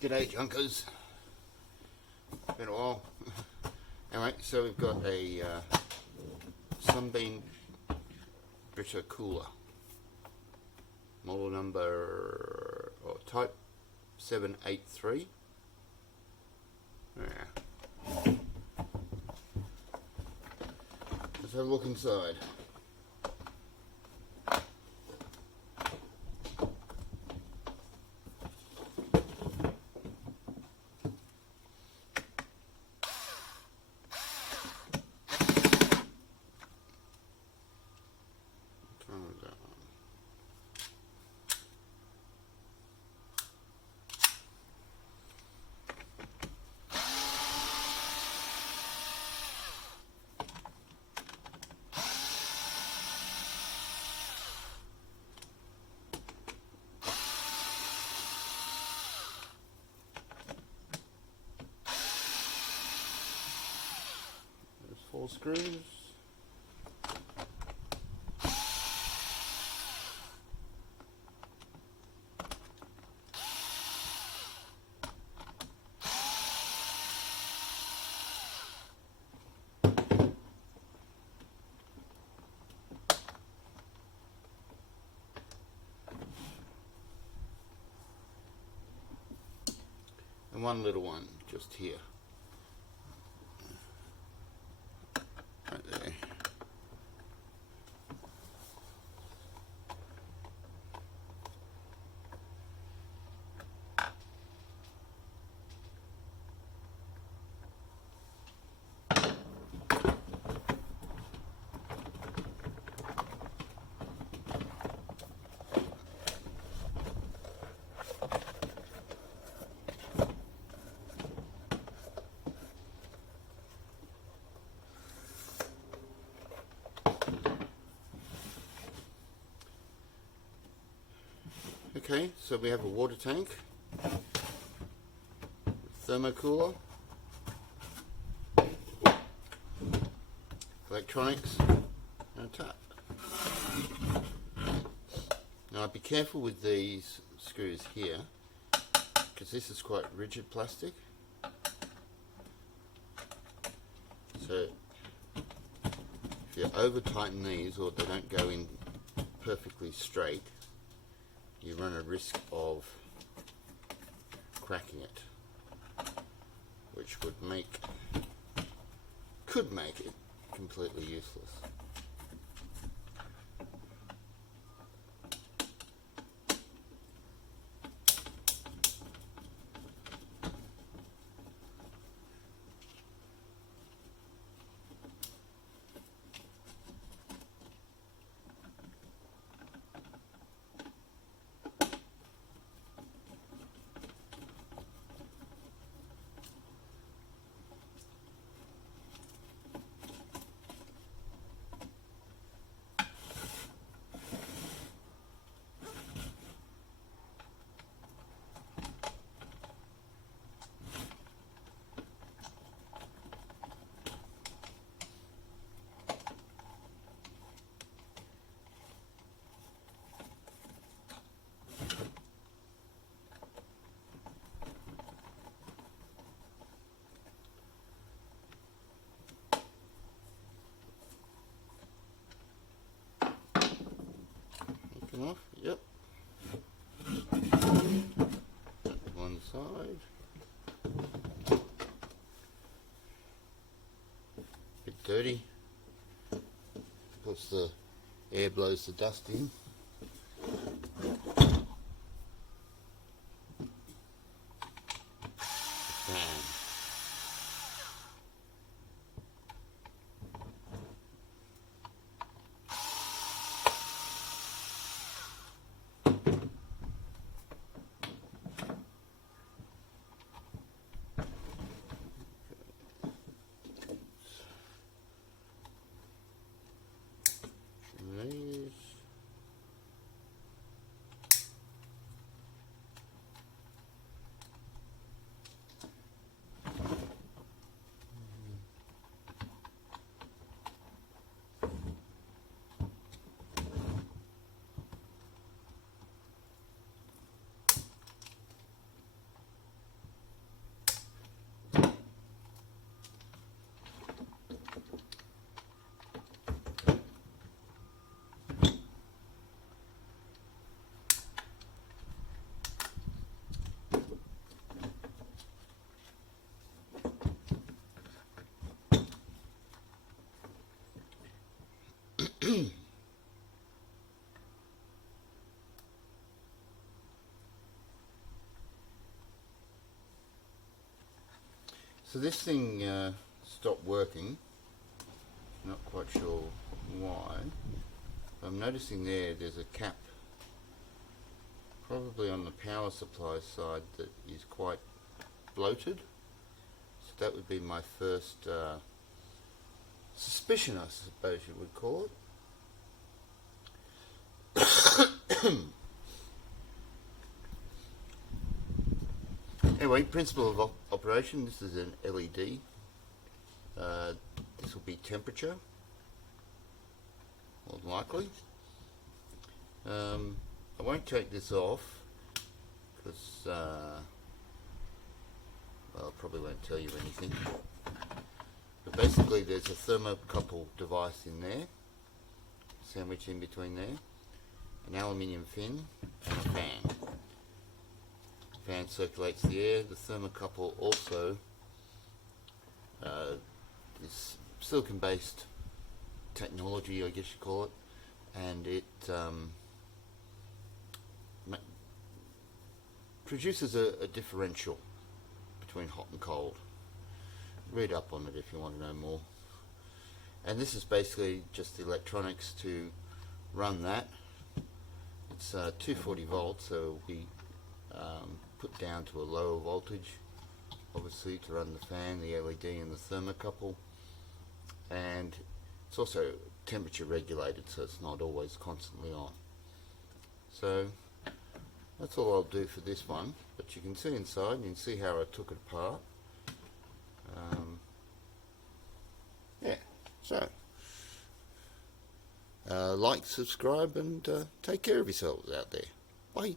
G'day junkers, been a while. Anyway, so we've got a Sunbeam BRITA cooler, model number, or type 783. Yeah. Let's have a look inside. There's 4 screws. And one little one just here. Right there. Okay, so we have a water tank, thermocooler, electronics, and a tap. Now be careful with these screws here, because this is quite rigid plastic. So if you over tighten these, or they don't go in perfectly straight, you run a risk of cracking it, which could make it completely useless. Off, yep. One side. Bit dirty. Plus the air blows the dust in. Fan. These. So this thing stopped working, not quite sure why. I'm noticing there's a cap probably on the power supply side that is quite bloated. So that would be my first suspicion, I suppose you would call it. Anyway, principle of operation, this is an LED. This will be temperature, more than likely. I won't take this off because well, I probably won't tell you anything. But basically there's a thermocouple device in there, sandwiched in between there, an aluminium fin and a fan. Fan circulates the air. The thermocouple also is silicon based technology, I guess you call it, and it produces a differential between hot and cold. Read up on it if you want to know more. And this is basically just the electronics to run that. It's 240 volts, so it'll be put down to a lower voltage, obviously, to run the fan, the LED and the thermocouple. And it's also temperature regulated, so it's not always constantly on. So that's all I'll do for this one, but you can see inside and you can see how I took it apart. Yeah, so like, subscribe, and take care of yourselves out there. Bye.